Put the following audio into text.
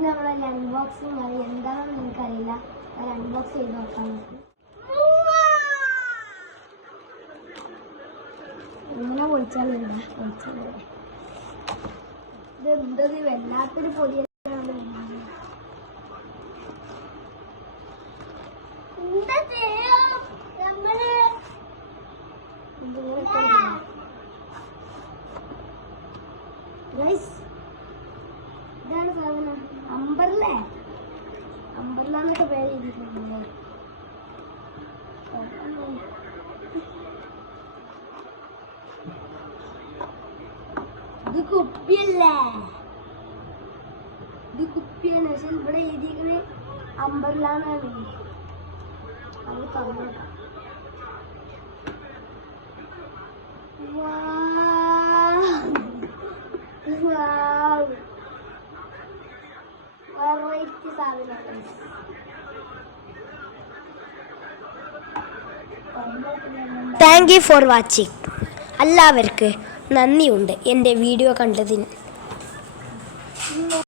ഇത് നമ്മളെ അൺബോക്സിങ് ആണ്. എന്താണെന്ന് എനിക്കറിയില്ല. അത് അൺബോക്സ് ചെയ്ത് നോക്കാൻ നോക്കും. ഇങ്ങനെ പൊളിച്ചാലില്ല. ഇത് എന്തത് വല്ലാത്തൊരു പൊടിയാണ്. ഇതാണ് സാധനം. അമ്പർലന്നൊക്കെ പേര് ചെയ്തിട്ടുണ്ട്. ഇത് കുപ്പിയല്ലേ? ഇത് കുപ്പിയാണ്. പക്ഷെ ഇവിടെ എഴുതിയിരിക്കുന്നത് അമ്പർലാന്നാണ്. അത് തുറന്നിട്ടാ വെറൈറ്റി സാധനം. Thank you for watching. എല്ലാവർക്കും നന്ദിയുണ്ട് എൻ്റെ വീഡിയോ കണ്ടതിന്.